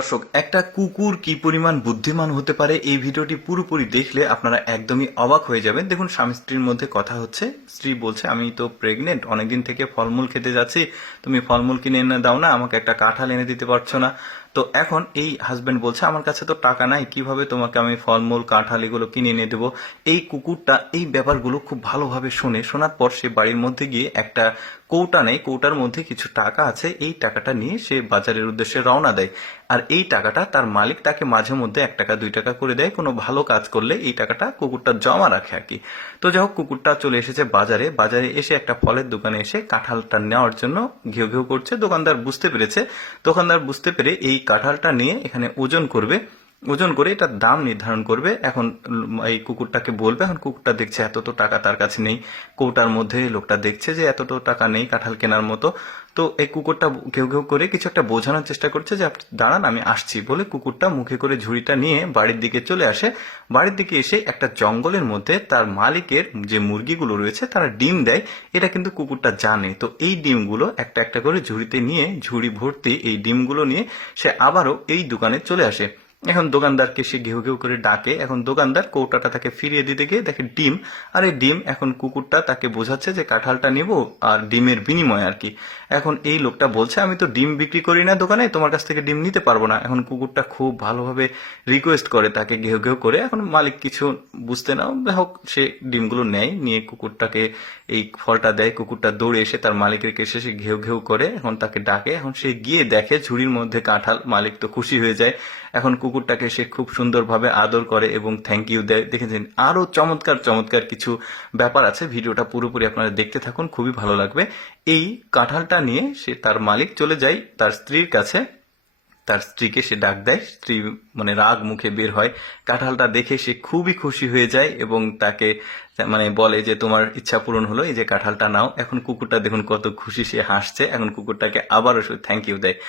দর্শক, একটা কুকুর কি পরিমাণ বুদ্ধিমান হতে পারে এই ভিডিওটি পুরোপুরি দেখলে আপনারা একদমই অবাক হয়ে যাবেন। দেখুন, স্বামী স্ত্রীর মধ্যে কথা হচ্ছে। স্ত্রী বলছে, আমি তো প্রেগনেন্ট, অনেকদিন থেকে ফলমূল খেতে যাচ্ছি, তুমি ফলমূল কিনে এনে দাও না, আমাকে একটা কাঁঠাল এনে দিতে পারছো না। তো এখন এই হাজবেন্ড বলছে, আমার কাছে তো টাকা নাই, কিভাবে তোমাকে আমি ফলমূল কাঁঠাল এগুলো কিনে এনে দেবো। এই কুকুরটা এই ব্যাপারগুলো খুব ভালোভাবে শোনার পর সে বাড়ির মধ্যে গিয়ে একটা কৌটা নেই, কৌটার মধ্যে কিছু টাকা আছে, এই টাকাটা নিয়ে সে বাজারের উদ্দেশ্যে রওনা দেয়। আর এই টাকাটা তার মালিক তাকে মাঝে মধ্যে 1 টাকা 2 টাকা করে দেয়, কোনো ভালো কাজ করলে এই টাকাটা কুকুরটা জমা রাখে আর কি। তো যাই হোক, কুকুরটা চলে এসেছে বাজারে। বাজারে এসে একটা ফলের দোকানে এসে কাঁঠালটা নেওয়ার জন্য ঘেউ ঘেউ করছে। দোকানদার বুঝতে পেরে এই কাঁঠালটা নিয়ে এখানে ওজন করবে, ওজন করে এটার দাম নির্ধারণ করবে। এখন এই কুকুরটাকে বলবে। এখন কুকুরটা দেখছে এত তো টাকা তার কাছে নেই, কৌটার মধ্যে লোকটা দেখছে যে এত তো টাকা নেই কাঁঠাল কেনার মতো। তো এই কুকুরটা ঘেউ ঘেউ করে কিছু একটা বোঝানোর চেষ্টা করছে যে আপনি দাঁড়ান, আমি আসছি বলে কুকুরটা মুখে করে ঝুড়িটা নিয়ে বাড়ির দিকে চলে আসে। বাড়ির দিকে এসে একটা জঙ্গলের মধ্যে তার মালিকের যে মুরগিগুলো রয়েছে তারা ডিম দেয়, এটা কিন্তু কুকুরটা জানে। তো এই ডিমগুলো একটা একটা করে ঝুড়িতে নিয়ে, ঝুড়ি ভর্তি এই ডিমগুলো নিয়ে সে আবারও এই দোকানে চলে আসে। এখন দোকানদারকে সে ঘেউ ঘেউ করে ডাকে। এখন দোকানদার কৌটাটা তাকে ফিরিয়ে দিতে গিয়ে দেখে ডিম। আর এই ডিম, এখন কুকুরটা তাকে বোঝাচ্ছে যে কাঁঠালটা নিব আর ডিমের বিনিময় আর কি। এখন এই লোকটা বলছে, আমি তো ডিম বিক্রি করি না দোকানে, তোমার কাছ থেকে ডিম নিতে পারবো না। এখন কুকুরটা খুব ভালোভাবে রিকোয়েস্ট করে তাকে ঘেউ ঘেউ করে। এখন মালিক কিছু বুঝতে নাও হোক, সে ডিমগুলো নেয়, নিয়ে কুকুরটাকে এই ফলটা দেয়। কুকুরটা দৌড়ে এসে তার মালিকের কাছে সে ঘেউ ঘেউ করে এখন তাকে ডাকে। এখন সে গিয়ে দেখে ঝুড়ির মধ্যে কাঁঠাল। মালিক তো খুশি হয়ে যায়। এখন কুকুরটাকে সে খুব সুন্দরভাবে আদর করে এবং থ্যাংক ইউ দেয়। দেখেছেন, আরো চমৎকার চমৎকার কিছু ব্যাপার আছে। ভিডিওটা পুরোপুরি আপনারা দেখতে থাকুন, খুবই ভালো লাগবে। এই কাঁঠালটা নিয়ে সে তার মালিক চলে যায় তার স্ত্রীর কাছে। তার স্ত্রীকে সে ডাক দেয়। স্ত্রী মানে রাগ মুখে বের হয়। কাঁঠালটা দেখে সে খুবই খুশি হয়ে যায় এবং তাকে মানে বলে যে তোমার ইচ্ছা পূরণ হলো, এই যে কাঁঠালটা নাও। এখন কুকুরটা দেখুন কত খুশি, সে হাসছে। এখন কুকুরটাকে আবারও সে থ্যাংক ইউ দেয়।